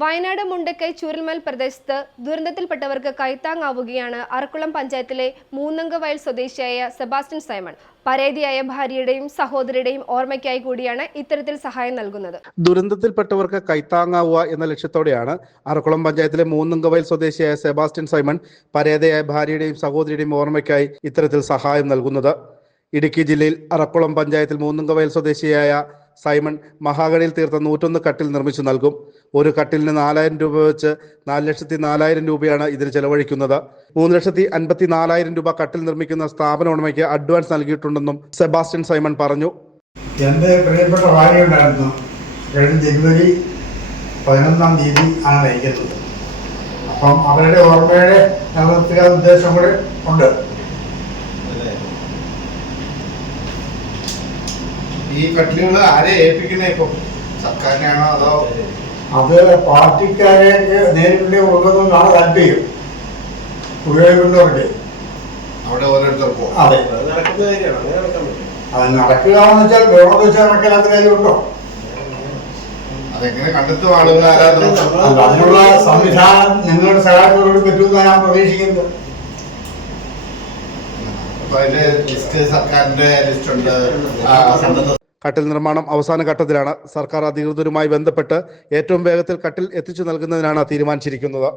വയനാട് മുണ്ടക്കൈ ചൂരൽമൽ പ്രദേശത്ത് ദുരന്തത്തിൽപ്പെട്ടവർക്ക് കൈത്താങ്ങാവുകയാണ് അറക്കുളം പഞ്ചായത്തിലെ മൂന്നംഗ വയൽ സ്വദേശിയായ സെബാസ്റ്റ്യൻ സൈമൺ. പരേതിയായ ഭാര്യയുടെയും സഹോദരിയുടെയും ഓർമ്മയ്ക്കായി കൂടിയാണ് ഇത്തരത്തിൽ സഹായം നൽകുന്നത്. ദുരന്തത്തിൽപ്പെട്ടവർക്ക് കൈത്താങ്ങാവുക എന്ന ലക്ഷ്യത്തോടെയാണ് അറക്കുളം പഞ്ചായത്തിലെ മൂന്നുങ്കവയൽ സ്വദേശിയായ സെബാസ്റ്റ്യൻ സൈമൺ പരേതയായ ഭാര്യയുടെയും സഹോദരിയുടെയും ഓർമ്മയ്ക്കായി ഇത്തരത്തിൽ സഹായം നൽകുന്നത്. ഇടുക്കി ജില്ലയിൽ അറക്കുളം പഞ്ചായത്തിൽ മൂന്നുങ്കവയൽ സ്വദേശിയായ സൈമൺ മഹാഗണിയിൽ തീർത്ത നൂറ്റൊന്ന് കട്ടിൽ നിർമ്മിച്ചു നൽകും. ഒരു കട്ടിലിന് നാലായിരം രൂപ വെച്ച് നാല് ലക്ഷത്തി നാലായിരം രൂപയാണ് ഇതിന് ചെലവഴിക്കുന്നത്. മൂന്ന് ലക്ഷത്തി അൻപത്തി നാലായിരം രൂപ കട്ടിൽ നിർമ്മിക്കുന്ന സ്ഥാപന ഉടമയ്ക്ക് അഡ്വാൻസ് നൽകിയിട്ടുണ്ടെന്നും സെബാസ്റ്റ്യൻ സൈമൺ പറഞ്ഞു. എന്റെ പ്രിയപ്പെട്ട ഭാര്യ ഉണ്ടായിരുന്നു. കഴിഞ്ഞ ജനുവരി പതിനൊന്നാം തീയതി ആണ് നയിക്കുന്നത്. അപ്പം അവരുടെ ഓർമ്മയുടെ നിലനിർത്തുക ഉദ്ദേശം കൂടെ ഉണ്ട്. ഈ കട്ടിലുകൾ ആരെ ഏൽപ്പിക്കുന്നേ ഇപ്പൊ സർക്കാരിനെയാണോ അതോ അത് പാർട്ടിക്കാരെ നേരിട്ട് കൊടുക്കുന്നതാണ് താല്പര്യം ഉപയോഗിക്കുന്നവർക്ക് അവിടെ ഓരോരുത്തർക്കോ അതെ അത് നടക്കുക എന്ന് വെച്ചാൽ വേണമെന്ന് വെച്ചാൽ നടക്കാത്ത കാര്യമുണ്ടോ അതെങ്ങനെ കണ്ടെത്തും ആളുകൾ ആരാധന അതിനുള്ള സംവിധാനം നിങ്ങളുടെ സഹായത്തോട് പറ്റുമെന്നാണ് ഞാൻ പ്രതീക്ഷിക്കുന്നത് അതിന്റെ ലിസ്റ്റ് സർക്കാരിന്റെ ലിസ്റ്റ് ഉണ്ട് കട്ടിൽ നിർമ്മാണം അവസാന ഘട്ടത്തിലാണ് സർക്കാർ അധികൃതരുമായി ബന്ധപ്പെട്ട് ഏറ്റവും വേഗത്തിൽ കട്ടിൽ എത്തിച്ചു നൽകുന്നതിനാണ് തീരുമാനിച്ചിരിക്കുന്നത്.